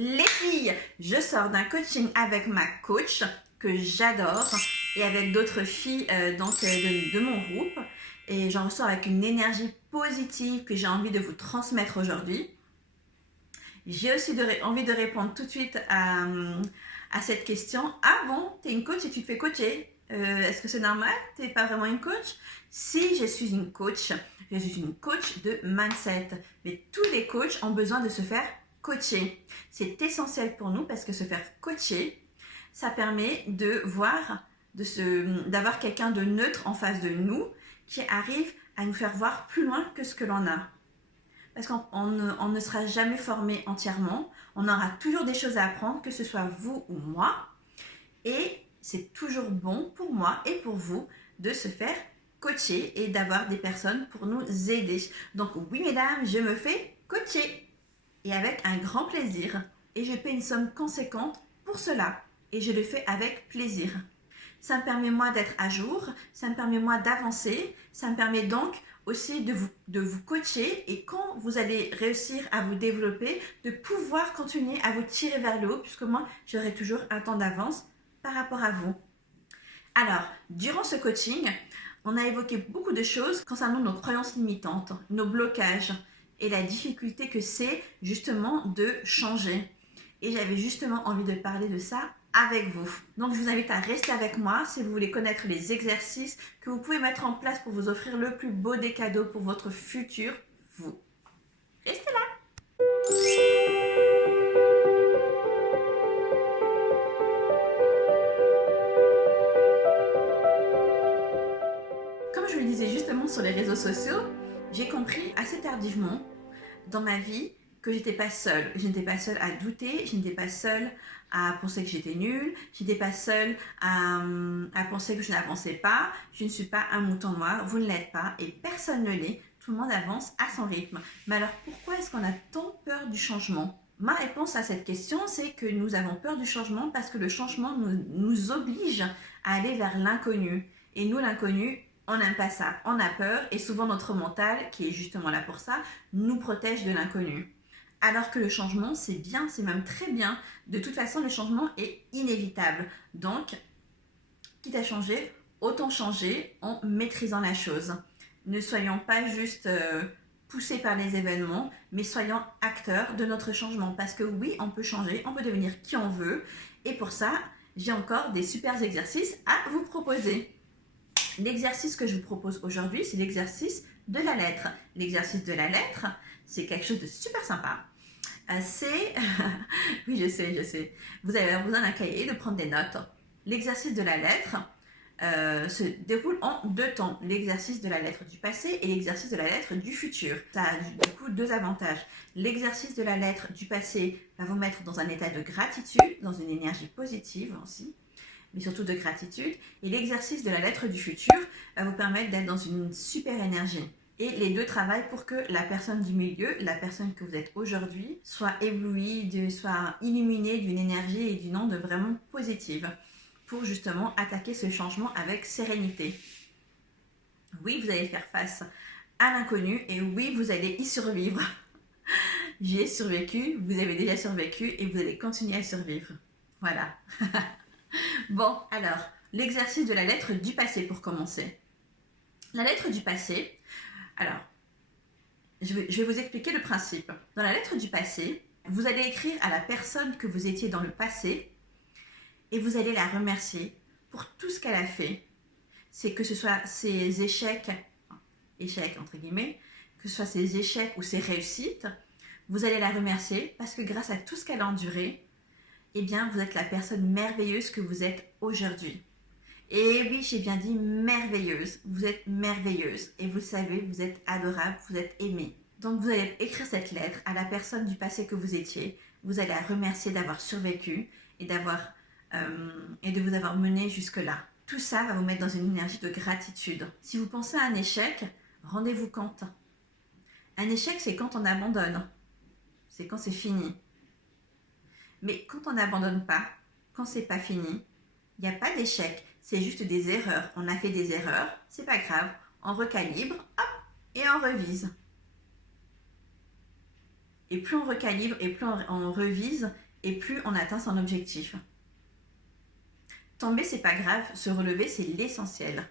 Les filles, je sors d'un coaching avec ma coach que j'adore et avec d'autres filles de mon groupe. Et j'en ressors avec une énergie positive que j'ai envie de vous transmettre aujourd'hui. J'ai aussi envie de répondre tout de suite à cette question. Ah bon, tu es une coach et tu te fais coacher. Est-ce que c'est normal? Tu n'es pas vraiment une coach? Si, je suis une coach. Je suis une coach de mindset. Mais tous les coachs ont besoin de se faire coacher. C'est essentiel pour nous parce que se faire coacher, ça permet de voir, d'avoir quelqu'un de neutre en face de nous qui arrive à nous faire voir plus loin que ce que l'on a. Parce qu'on ne sera jamais formé entièrement. On aura toujours des choses à apprendre, que ce soit vous ou moi. Et c'est toujours bon pour moi et pour vous de se faire coacher et d'avoir des personnes pour nous aider. Donc oui mesdames, je me fais coacher. Et avec un grand plaisir. Et je paie une somme conséquente pour cela. Et je le fais avec plaisir. Ça me permet moi d'être à jour, ça me permet moi d'avancer, ça me permet donc aussi de vous coacher et quand vous allez réussir à vous développer, de pouvoir continuer à vous tirer vers le haut puisque moi j'aurai toujours un temps d'avance par rapport à vous. Alors, durant ce coaching, on a évoqué beaucoup de choses concernant nos croyances limitantes, nos blocages et la difficulté que c'est justement de changer. Et j'avais justement envie de parler de ça avec vous. Donc je vous invite à rester avec moi si vous voulez connaître les exercices que vous pouvez mettre en place pour vous offrir le plus beau des cadeaux pour votre futur vous. Restez là. Comme je vous le disais justement sur les réseaux sociaux, j'ai compris assez tardivement dans ma vie que j'étais pas seule. Je n'étais pas seule à douter, je n'étais pas seule à penser que j'étais nulle, je n'étais pas seule à penser que je n'avançais pas, je ne suis pas un mouton noir, vous ne l'êtes pas et personne ne l'est, tout le monde avance à son rythme. Mais alors pourquoi est-ce qu'on a tant peur du changement? Ma réponse à cette question, c'est que nous avons peur du changement parce que le changement nous oblige à aller vers l'inconnu. Et nous, l'inconnu, on n'aime pas ça, on a peur et souvent notre mental, qui est justement là pour ça, nous protège de l'inconnu. Alors que le changement, c'est bien, c'est même très bien. De toute façon, le changement est inévitable. Donc, quitte à changer, autant changer en maîtrisant la chose. Ne soyons pas juste poussés par les événements, mais soyons acteurs de notre changement. Parce que oui, on peut changer, on peut devenir qui on veut. Et pour ça, j'ai encore des super exercices à vous proposer. L'exercice que je vous propose aujourd'hui, c'est l'exercice de la lettre. L'exercice de la lettre, c'est quelque chose de super sympa. C'est, oui je sais, vous avez besoin d'un cahier, de prendre des notes. L'exercice de la lettre se déroule en deux temps. L'exercice de la lettre du passé et l'exercice de la lettre du futur. Ça a du coup deux avantages. L'exercice de la lettre du passé va vous mettre dans un état de gratitude, dans une énergie positive aussi, mais surtout de gratitude. Et l'exercice de la lettre du futur va vous permettre d'être dans une super énergie. Et les deux travaillent pour que la personne du milieu, la personne que vous êtes aujourd'hui, soit éblouie, soit illuminée d'une énergie et d'une onde vraiment positive pour justement attaquer ce changement avec sérénité. Oui, vous allez faire face à l'inconnu et oui, vous allez y survivre. J'y ai survécu, vous avez déjà survécu et vous allez continuer à survivre. Voilà. Bon, alors, l'exercice de la lettre du passé pour commencer. La lettre du passé, alors, je vais vous expliquer le principe. Dans la lettre du passé, vous allez écrire à la personne que vous étiez dans le passé et vous allez la remercier pour tout ce qu'elle a fait. C'est que ce soit ses échecs entre guillemets, que ce soit ses échecs ou ses réussites, vous allez la remercier parce que grâce à tout ce qu'elle a enduré, eh bien, vous êtes la personne merveilleuse que vous êtes aujourd'hui. Et oui, j'ai bien dit merveilleuse. Vous êtes merveilleuse. Et vous savez, vous êtes adorable, vous êtes aimée. Donc, vous allez écrire cette lettre à la personne du passé que vous étiez. Vous allez la remercier d'avoir survécu et de vous avoir mené jusque-là. Tout ça va vous mettre dans une énergie de gratitude. Si vous pensez à un échec, rendez-vous compte. Un échec, c'est quand on abandonne. C'est quand c'est fini. Mais quand on n'abandonne pas, quand c'est pas fini, il n'y a pas d'échec, c'est juste des erreurs. On a fait des erreurs, c'est pas grave, on recalibre, hop, et on revise. Et plus on recalibre et plus on revise, et plus on atteint son objectif. Tomber, c'est pas grave, se relever, c'est l'essentiel.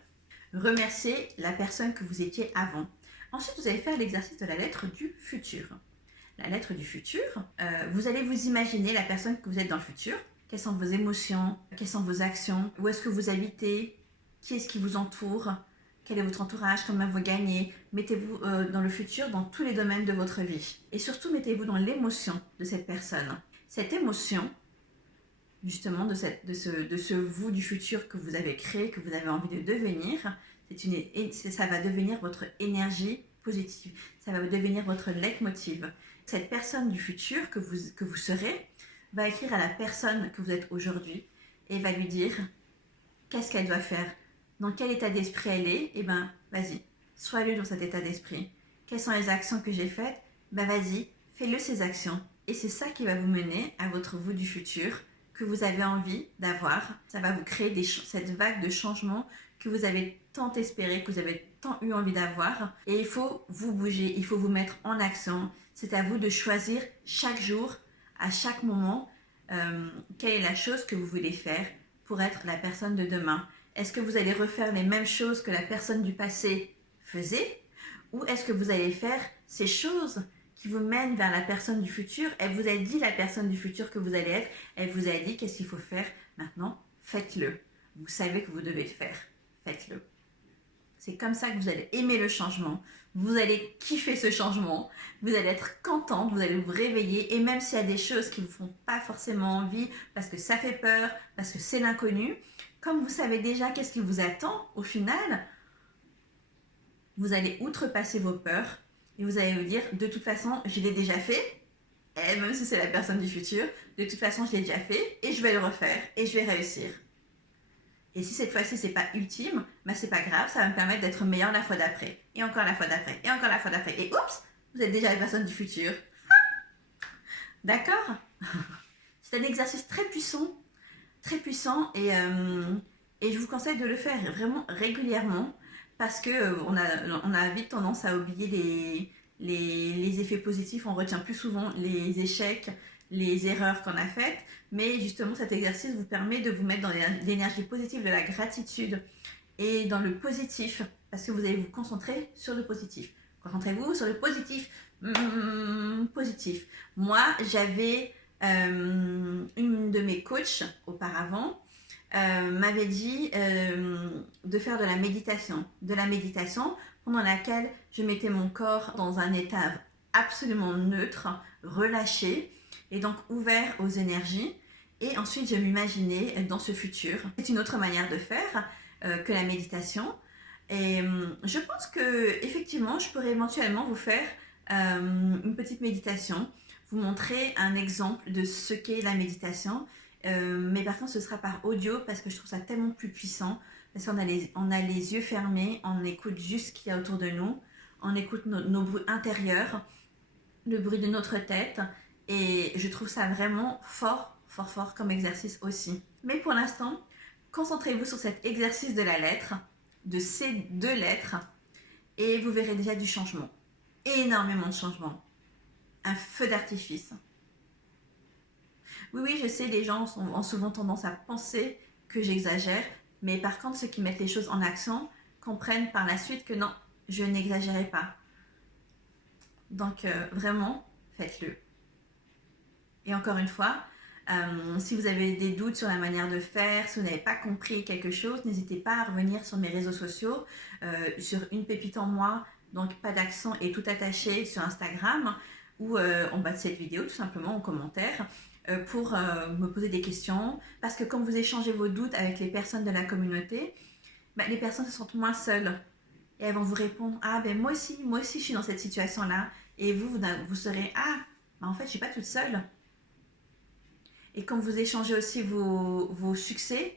Remerciez la personne que vous étiez avant. Ensuite, vous allez faire l'exercice de la lettre du futur. La lettre du futur, vous allez vous imaginer la personne que vous êtes dans le futur. Quelles sont vos émotions? Quelles sont vos actions? Où est-ce que vous habitez? Qui est-ce qui vous entoure? Quel est votre entourage? Combien vous gagnez? Mettez-vous dans le futur dans tous les domaines de votre vie. Et surtout, mettez-vous dans l'émotion de cette personne. Cette émotion, justement, de ce vous du futur que vous avez créé, que vous avez envie de devenir, ça va devenir votre énergie positive. Ça va devenir votre leitmotiv. Cette personne du futur que vous serez va écrire à la personne que vous êtes aujourd'hui et va lui dire qu'est-ce qu'elle doit faire, dans quel état d'esprit elle est. Et ben vas-y, sois-le dans cet état d'esprit. Quelles sont les actions que j'ai faites? Ben vas-y, fais-le ces actions. Et c'est ça qui va vous mener à votre vous du futur que vous avez envie d'avoir. Ça va vous créer cette vague de changement que vous avez tant espéré, que vous avez tant eu envie d'avoir. Et il faut vous bouger, il faut vous mettre en action. C'est à vous de choisir chaque jour, à chaque moment, quelle est la chose que vous voulez faire pour être la personne de demain. Est-ce que vous allez refaire les mêmes choses que la personne du passé faisait? Ou est-ce que vous allez faire ces choses qui vous mènent vers la personne du futur? Elle vous a dit la personne du futur que vous allez être. Elle vous a dit qu'est-ce qu'il faut faire. Maintenant, faites-le. Vous savez que vous devez le faire. Faites-le. C'est comme ça que vous allez aimer le changement. Vous allez kiffer ce changement. Vous allez être contente, vous allez vous réveiller. Et même s'il y a des choses qui ne vous font pas forcément envie, parce que ça fait peur, parce que c'est l'inconnu, comme vous savez déjà qu'est-ce qui vous attend, au final, vous allez outrepasser vos peurs et vous allez vous dire, de toute façon, je l'ai déjà fait. Et même si c'est la personne du futur, de toute façon, je l'ai déjà fait et je vais le refaire et je vais réussir. Et si cette fois-ci, c'est pas ultime, bah c'est pas grave, ça va me permettre d'être meilleur la fois d'après. Et encore la fois d'après, et encore la fois d'après. Et oups, vous êtes déjà la personne du futur. D'accord? C'est un exercice très puissant et je vous conseille de le faire vraiment régulièrement parce que on a vite tendance à oublier les effets positifs, on retient plus souvent les échecs, les erreurs qu'on a faites, mais justement cet exercice vous permet de vous mettre dans l'énergie positive de la gratitude et dans le positif, parce que vous allez vous concentrer sur le positif. Concentrez-vous sur le positif. Positif. Moi, j'avais une de mes coachs auparavant m'avait dit de faire de la méditation pendant laquelle je mettais mon corps dans un état absolument neutre, relâché et donc ouvert aux énergies. Et ensuite, je m'imaginais dans ce futur. C'est une autre manière de faire que la méditation. Et je pense que effectivement, je pourrais éventuellement vous faire une petite méditation, vous montrer un exemple de ce qu'est la méditation. Mais par contre, ce sera par audio parce que je trouve ça tellement plus puissant. Parce qu'on a les yeux fermés, on écoute juste ce qu'il y a autour de nous, on écoute nos bruits intérieurs, le bruit de notre tête. Et je trouve ça vraiment fort comme exercice aussi. Mais pour l'instant, concentrez-vous sur cet exercice de la lettre, de ces 2 lettres, et vous verrez déjà du changement. Énormément de changement. Un feu d'artifice. Oui, je sais, les gens ont souvent tendance à penser que j'exagère, mais par contre, ceux qui mettent les choses en action comprennent par la suite que non, je n'exagérais pas. Donc, vraiment, faites-le. Et encore une fois, si vous avez des doutes sur la manière de faire, si vous n'avez pas compris quelque chose, n'hésitez pas à revenir sur mes réseaux sociaux, sur Une Pépite en Moi, donc pas d'accent et tout attaché sur Instagram, ou en bas de cette vidéo, tout simplement en commentaire, pour me poser des questions. Parce que quand vous échangez vos doutes avec les personnes de la communauté, les personnes se sentent moins seules. Et elles vont vous répondre, ah ben moi aussi je suis dans cette situation-là. Et vous serez, ah, en fait je ne suis pas toute seule. Et quand vous échangez aussi vos succès,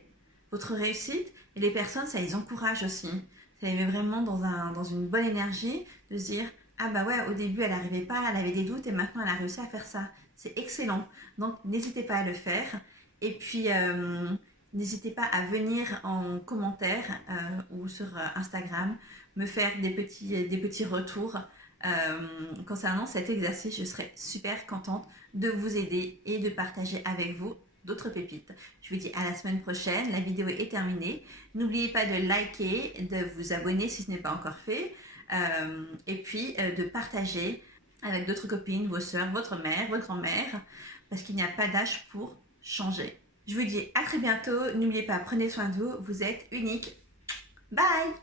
votre réussite, et les personnes, ça les encourage aussi. Ça les met vraiment dans une bonne énergie de se dire, ah bah ouais, au début elle n'arrivait pas, elle avait des doutes et maintenant elle a réussi à faire ça. C'est excellent. Donc n'hésitez pas à le faire. Et puis n'hésitez pas à venir en commentaire ou sur Instagram me faire des petits retours concernant cet exercice. Je serais super contente de vous aider et de partager avec vous d'autres pépites. Je vous dis à la semaine prochaine. La vidéo est terminée. N'oubliez pas de liker, de vous abonner si ce n'est pas encore fait, et puis de partager avec d'autres copines, vos soeurs, votre mère, votre grand-mère, parce qu'il n'y a pas d'âge pour changer. Je vous dis à très bientôt. N'oubliez pas, prenez soin de vous. Vous êtes unique. Bye!